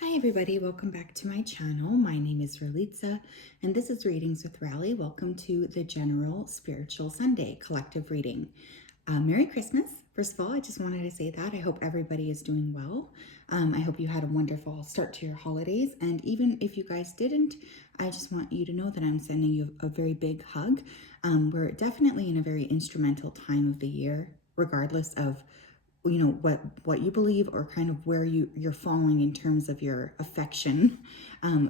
Hi everybody, welcome back to my channel. My name is Ralitza and this is Readings with Rally. Welcome to the General Spiritual Sunday collective reading. Merry Christmas. First of all, I just wanted to say that. I hope everybody is doing well. I hope you had a wonderful start to your holidays. And even if you guys didn't, I just want you to know that I'm sending you a very big hug. We're definitely in a very instrumental time of the year, regardless of what you believe or kind of where you're falling in terms of your affection.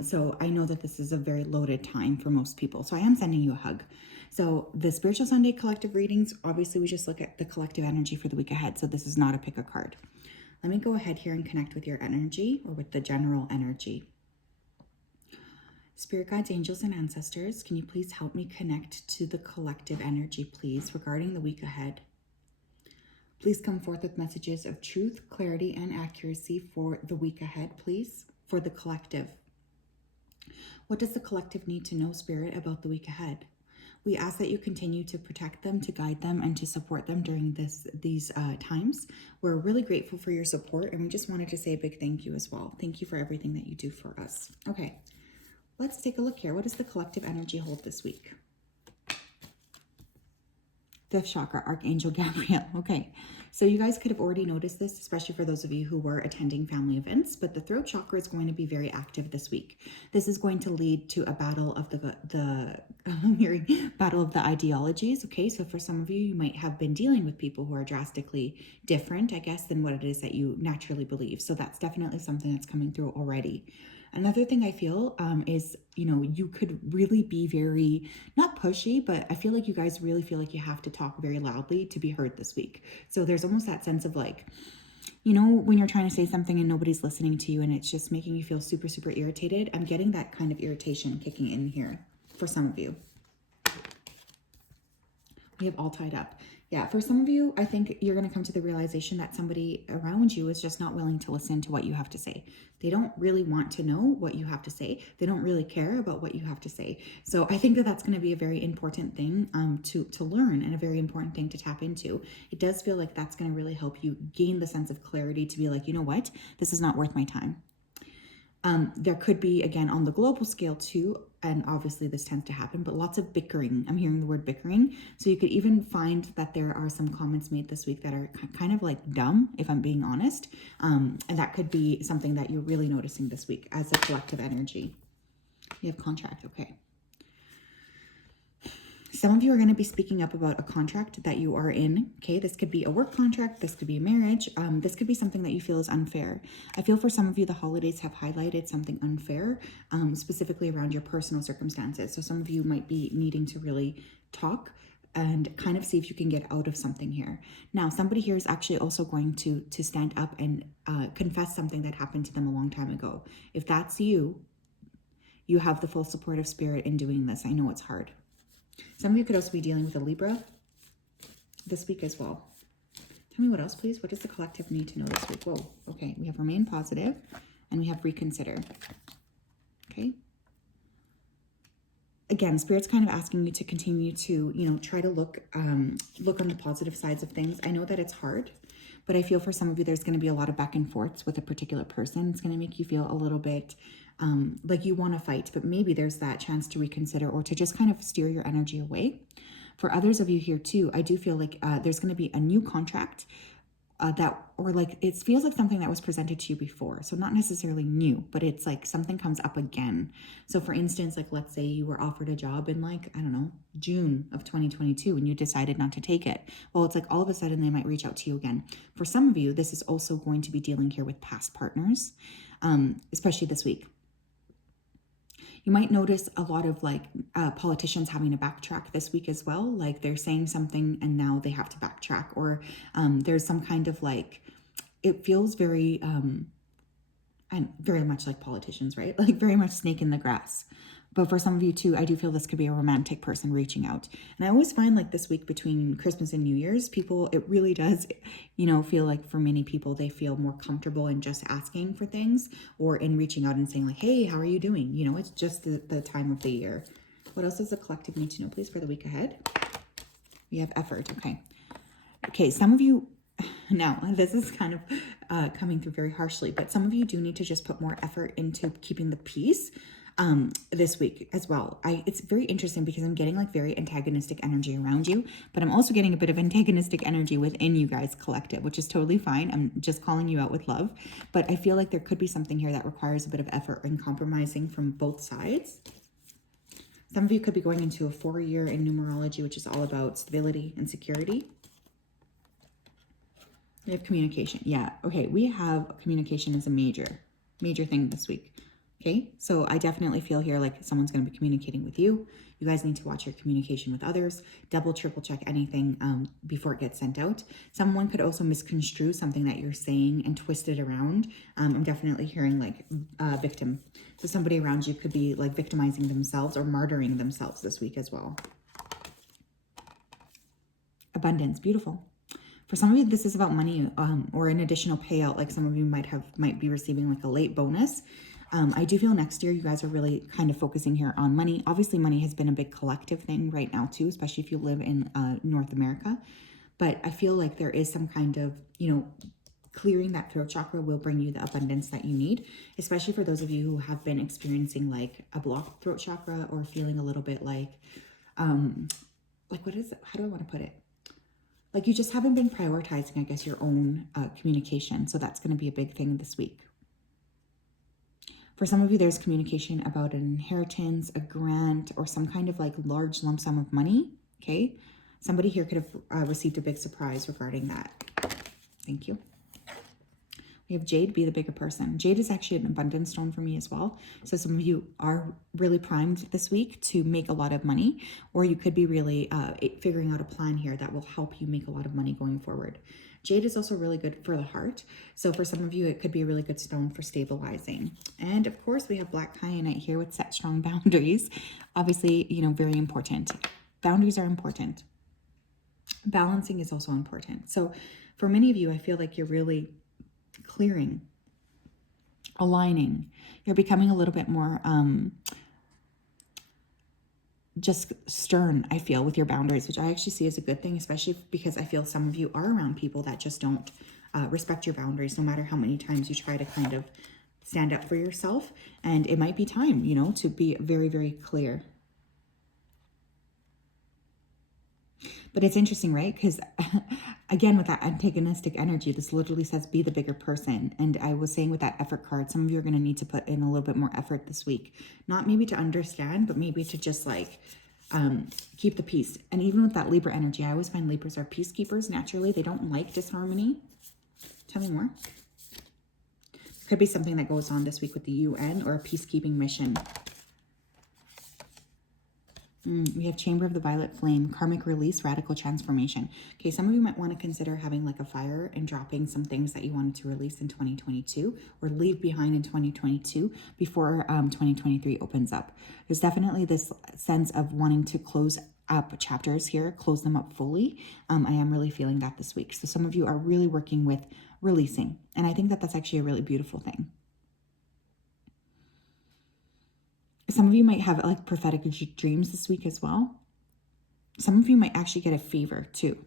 So I know that this is a very loaded time for most people, so I am sending you a hug. So the Spiritual Sunday collective readings, obviously we just look at the collective energy for the week ahead, so this is not a pick a card. Let me go ahead here and connect with your energy, or with the general energy. Spirit guides, angels, and ancestors, can you please help me connect to the collective energy, please, regarding the week ahead? Please come forth with messages of truth, clarity, and accuracy for the week ahead, please, for the collective. What does the collective need to know, Spirit, about the week ahead? We ask that you continue to protect them, to guide them, and to support them during these times. We're really grateful for your support, and we just wanted to say a big thank you as well. Thank you for everything that you do for us. Okay, let's take a look here. What does the collective energy hold this week? Fifth chakra, Archangel Gabriel. Okay, so you guys could have already noticed this, especially for those of you who were attending family events, but the throat chakra is going to be very active this week. This is going to lead to a battle of battle of the ideologies. Okay, so for some of you, you might have been dealing with people who are drastically different, I guess, than what it is that you naturally believe. So that's definitely something that's coming through already. Another thing I feel is, you could really be very, not pushy, but I feel like you guys really feel like you have to talk very loudly to be heard this week. So there's almost that sense of like, when you're trying to say something and nobody's listening to you and it's just making you feel super, super irritated. I'm getting that kind of irritation kicking in here for some of you. We have all tied up. Yeah, for some of you, I think you're going to come to the realization that somebody around you is just not willing to listen to what you have to say. They don't really want to know what you have to say. They don't really care about what you have to say. So I think that that's going to be a very important thing to learn, and a very important thing to tap into. It does feel like that's going to really help you gain the sense of clarity to be like, you know what, this is not worth my time. There could be, again, on the global scale too, and obviously this tends to happen, but lots of bickering. I'm hearing the word bickering. So you could even find that there are some comments made this week that are kind of like dumb, if I'm being honest. And that could be something that you're really noticing this week as a collective energy. You have contract, okay. Some of you are going to be speaking up about a contract that you are in. Okay, this could be a work contract. This could be a marriage. This could be something that you feel is unfair. I feel for some of you, the holidays have highlighted something unfair, specifically around your personal circumstances. So some of you might be needing to really talk and kind of see if you can get out of something here. Now, somebody here is actually also going to stand up and confess something that happened to them a long time ago. If that's you, you have the full support of Spirit in doing this. I know it's hard. Some of you could also be dealing with a Libra this week as well. Tell me what else, please. What does the collective need to know this week? Whoa, okay. We have remain positive and we have reconsider. Okay. Again, Spirit's kind of asking you to continue to, try to look on the positive sides of things. I know that it's hard, but I feel for some of you, there's going to be a lot of back and forths with a particular person. It's going to make you feel a little bit like you want to fight, but maybe there's that chance to reconsider or to just kind of steer your energy away. For others of you here too, I do feel like there's going to be a new contract it feels like something that was presented to you before. So not necessarily new, but it's like something comes up again. So for instance, like let's say you were offered a job in June of 2022 and you decided not to take it. Well, it's like all of a sudden they might reach out to you again. For some of you, this is also going to be dealing here with past partners, especially this week. You might notice a lot of politicians having to backtrack this week as well. Like they're saying something and now they have to backtrack, or there's some kind of it feels very, and very much like politicians, right? Like very much snake in the grass. But for some of you too, I do feel this could be a romantic person reaching out. And I always find like this week between Christmas and New Year's, it really does, feel like for many people, they feel more comfortable in just asking for things or in reaching out and saying like, hey, how are you doing? It's just the time of the year. What else does the collective need to know, please, for the week ahead? We have effort. Okay. Okay. Some of you Now, this is kind of coming through very harshly, but some of you do need to just put more effort into keeping the peace this week as well. It's very interesting because I'm getting like very antagonistic energy around you, but I'm also getting a bit of antagonistic energy within you guys collective, which is totally fine. I'm just calling you out with love, but I feel like there could be something here that requires a bit of effort and compromising from both sides. Some of you could be going into a 4-year in numerology, which is all about stability and security. We have communication. Yeah. Okay. We have communication as a major thing this week. Okay. So I definitely feel here like someone's going to be communicating with you. You guys need to watch your communication with others. Double, triple check anything before it gets sent out. Someone could also misconstrue something that you're saying and twist it around. I'm definitely hearing like victim. So somebody around you could be like victimizing themselves or martyring themselves this week as well. Abundance. Beautiful. For some of you, this is about money or an additional payout. Like some of you might be receiving like a late bonus. I do feel next year you guys are really kind of focusing here on money. Obviously, money has been a big collective thing right now too, especially if you live in North America. But I feel like there is some kind of, clearing that throat chakra will bring you the abundance that you need, especially for those of you who have been experiencing like a blocked throat chakra or feeling a little bit like what is it? How do I want to put it? Like you just haven't been prioritizing, I guess, your own communication. So that's going to be a big thing this week. For some of you, there's communication about an inheritance, a grant, or some kind of like large lump sum of money. Okay. Somebody here could have received a big surprise regarding that. Thank you. We have Jade, be the bigger person. Jade is actually an abundance stone for me as well. So some of you are really primed this week to make a lot of money, or you could be really figuring out a plan here that will help you make a lot of money going forward. Jade is also really good for the heart. So for some of you, it could be a really good stone for stabilizing. And of course, we have black kyanite here with set strong boundaries. Obviously, very important. Boundaries are important. Balancing is also important. So for many of you, I feel like you're really clearing, aligning. You're becoming a little bit more just stern, I feel, with your boundaries, which I actually see as a good thing, especially because I feel some of you are around people that just don't respect your boundaries, no matter how many times you try to kind of stand up for yourself. And it might be time, to be very, very clear. But it's interesting, right? Because again, with that antagonistic energy, this literally says be the bigger person. And I was saying with that effort card, some of you are going to need to put in a little bit more effort this week. Not maybe to understand, but maybe to just like keep the peace. And even with that Libra energy, I always find Libras are peacekeepers naturally. They don't like disharmony. Tell me more. Could be something that goes on this week with the UN or a peacekeeping mission. We have Chamber of the Violet Flame, Karmic Release, Radical Transformation. Okay, some of you might want to consider having like a fire and dropping some things that you wanted to release in 2022 or leave behind in 2022 before 2023 opens up. There's definitely this sense of wanting to close up chapters here, close them up fully. I am really feeling that this week. So some of you are really working with releasing. And I think that that's actually a really beautiful thing. Some of you might have like prophetic dreams this week as well. Some of you might actually get a favor too.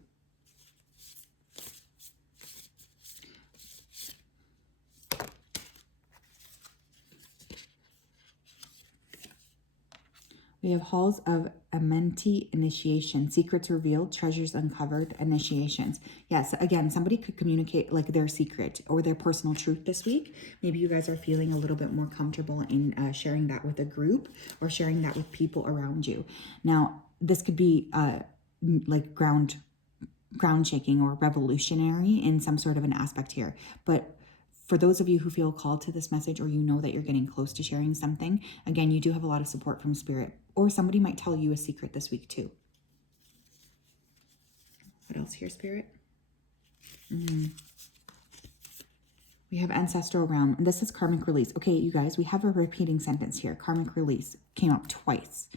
We have halls of Amenti initiation, secrets revealed, treasures uncovered, initiations. Yes, again, somebody could communicate like their secret or their personal truth this week. Maybe you guys are feeling a little bit more comfortable in sharing that with a group or sharing that with people around you. Now, this could be like ground shaking or revolutionary in some sort of an aspect here. But for those of you who feel called to this message, or that you're getting close to sharing something, again, you do have a lot of support from Spirit, or somebody might tell you a secret this week too. What else here, Spirit? We have Ancestral Realm, and this is Karmic Release. Okay, you guys, we have a repeating sentence here. Karmic Release came up twice.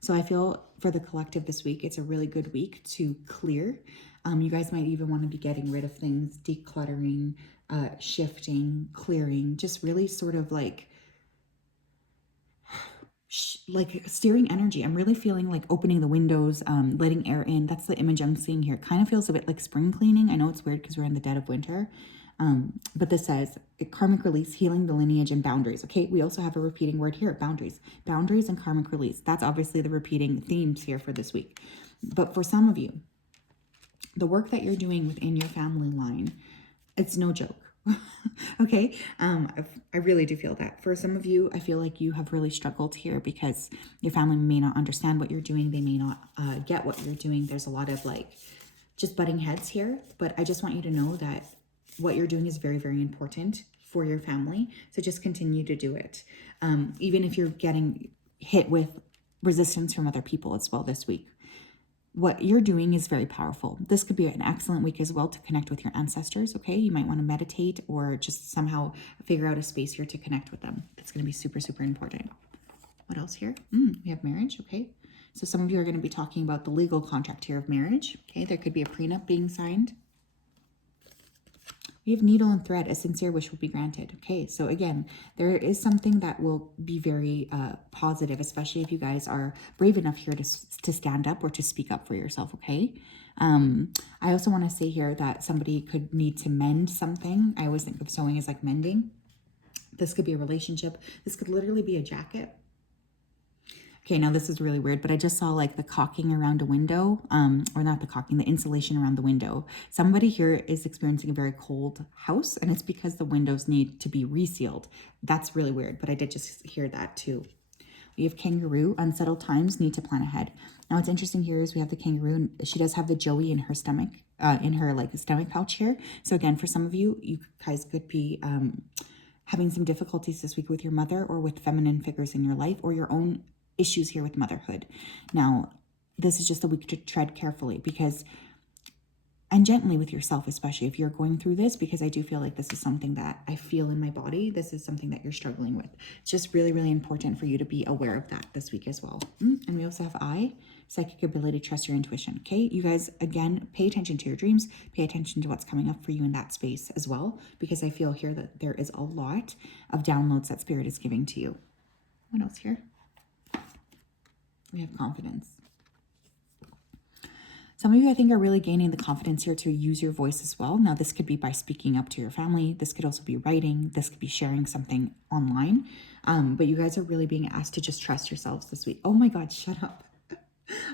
So I feel for the collective this week, it's a really good week to clear. You guys might even want to be getting rid of things, decluttering, shifting, clearing, just really sort of like like steering energy. I'm really feeling like opening the windows, letting air in. That's the image I'm seeing here. It kind of feels a bit like spring cleaning. I know it's weird because we're in the dead of winter. But this says karmic release, healing the lineage, and boundaries. Okay, we also have a repeating word here, boundaries. Boundaries and karmic release. That's obviously the repeating themes here for this week. But for some of you, the work that you're doing within your family line, it's no joke. Okay, I really do feel that. For some of you, I feel like you have really struggled here because your family may not understand what you're doing. They may not get what you're doing. There's a lot of like just butting heads here. But I just want you to know that what you're doing is very, very important for your family. So just continue to do it. Even if you're getting hit with resistance from other people as well this week. What you're doing is very powerful. This could be an excellent week as well to connect with your ancestors, okay? You might want to meditate or just somehow figure out a space here to connect with them. It's going to be super, super important. What else here? We have marriage, okay? So some of you are going to be talking about the legal contract here of marriage, okay? There could be a prenup being signed. We have needle and thread, a sincere wish will be granted. Okay, so again, there is something that will be very positive, especially if you guys are brave enough here to stand up or to speak up for yourself, okay? I also want to say here that somebody could need to mend something. I always think of sewing as like mending. This could be a relationship. This could literally be a jacket. Okay, now this is really weird, but I just saw like the caulking around a window, or not the caulking, the insulation around the window. Somebody here is experiencing a very cold house, and it's because the windows need to be resealed. That's really weird, but I did just hear that too. We have kangaroo, unsettled times, need to plan ahead. Now what's interesting here is we have the kangaroo, she does have the joey in her stomach, in her like stomach pouch here. So again, for some of you, you guys could be having some difficulties this week with your mother or with feminine figures in your life or your own issues here with motherhood. Now, this is just a week to tread carefully because, and gently with yourself, especially if you're going through this, because I do feel like this is something that I feel in my body. This is something that you're struggling with. It's just really, really important for you to be aware of that this week as well. And we also have psychic ability, trust your intuition. Okay, you guys, again, pay attention to your dreams, pay attention to what's coming up for you in that space as well, because I feel here that there is a lot of downloads that Spirit is giving to you. What else here? We have confidence. Some of you, I think, are really gaining the confidence here to use your voice as well. Now, this could be by speaking up to your family. This could also be writing. This could be sharing something online. But you guys are really being asked to just trust yourselves this week. Oh my God, shut up.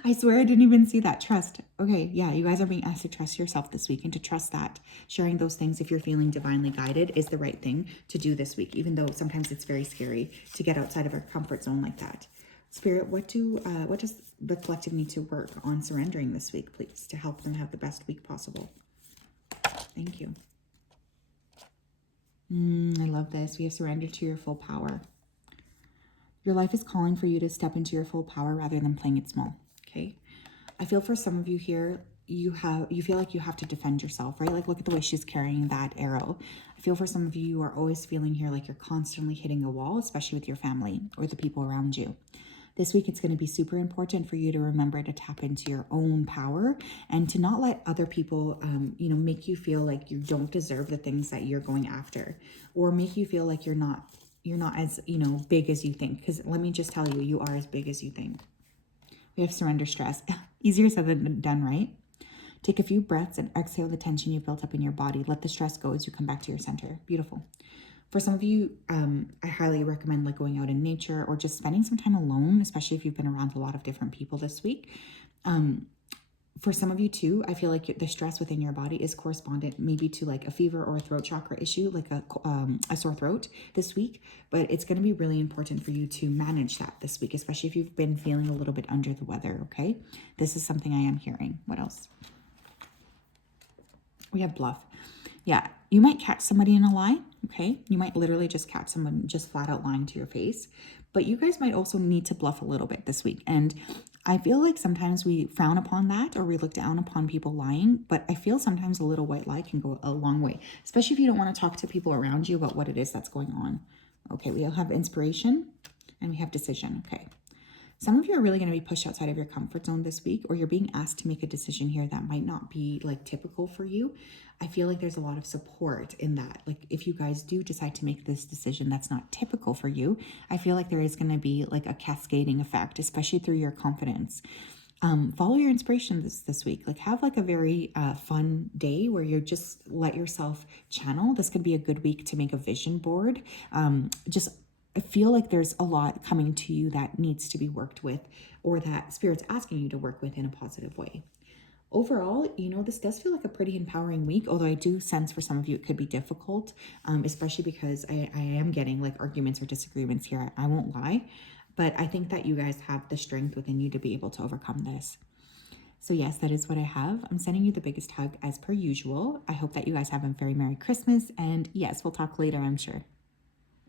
I swear I didn't even see that. Trust. Okay, yeah, you guys are being asked to trust yourself this week and to trust that sharing those things, if you're feeling divinely guided, is the right thing to do this week, even though sometimes it's very scary to get outside of our comfort zone like that. Spirit, what does the collective need to work on surrendering this week, please, to help them have the best week possible? Thank you. I love this. We have surrendered to your full power. Your life is calling for you to step into your full power rather than playing it small, okay? I feel for some of you here, you feel like you have to defend yourself, right? Like, look at the way she's carrying that arrow. I feel for some of you, you are always feeling here like you're constantly hitting a wall, especially with your family or the people around you. This week, it's going to be super important for you to remember to tap into your own power and to not let other people, make you feel like you don't deserve the things that you're going after, or make you feel like you're not as, big as you think. Because let me just tell you, you are as big as you think. We have surrender stress. Easier said than done, right? Take a few breaths and exhale the tension you've built up in your body. Let the stress go as you come back to your center. Beautiful. For some of you, I highly recommend like going out in nature or just spending some time alone, especially if you've been around a lot of different people this week. For some of you too, I feel like the stress within your body is correspondent maybe to like a fever or a throat chakra issue, like a sore throat this week. But it's going to be really important for you to manage that this week, especially if you've been feeling a little bit under the weather, okay? This is something I am hearing. What else? We have bluff. Yeah, you might catch somebody in a lie, okay? You might literally just catch someone just flat out lying to your face. But you guys might also need to bluff a little bit this week. And I feel like sometimes we frown upon that or we look down upon people lying. But I feel sometimes a little white lie can go a long way, especially if you don't want to talk to people around you about what it is that's going on. Okay, we have inspiration and we have decision, okay? Some of you are really going to be pushed outside of your comfort zone this week, or you're being asked to make a decision here that might not be like typical for you. I feel like there's a lot of support in that. Like if you guys do decide to make this decision that's not typical for you, I feel like there is going to be like a cascading effect, especially through your confidence. Follow your inspiration this week. Like have like a very fun day where you just let yourself channel. This could be a good week to make a vision board. Just I feel like there's a lot coming to you that needs to be worked with, or that Spirit's asking you to work with in a positive way. Overall, this does feel like a pretty empowering week, although I do sense for some of you it could be difficult, especially because I am getting like arguments or disagreements here. I won't lie, but I think that you guys have the strength within you to be able to overcome this. So yes, that is what I have. I'm sending you the biggest hug as per usual. I hope that you guys have a very Merry Christmas, and yes, we'll talk later, I'm sure.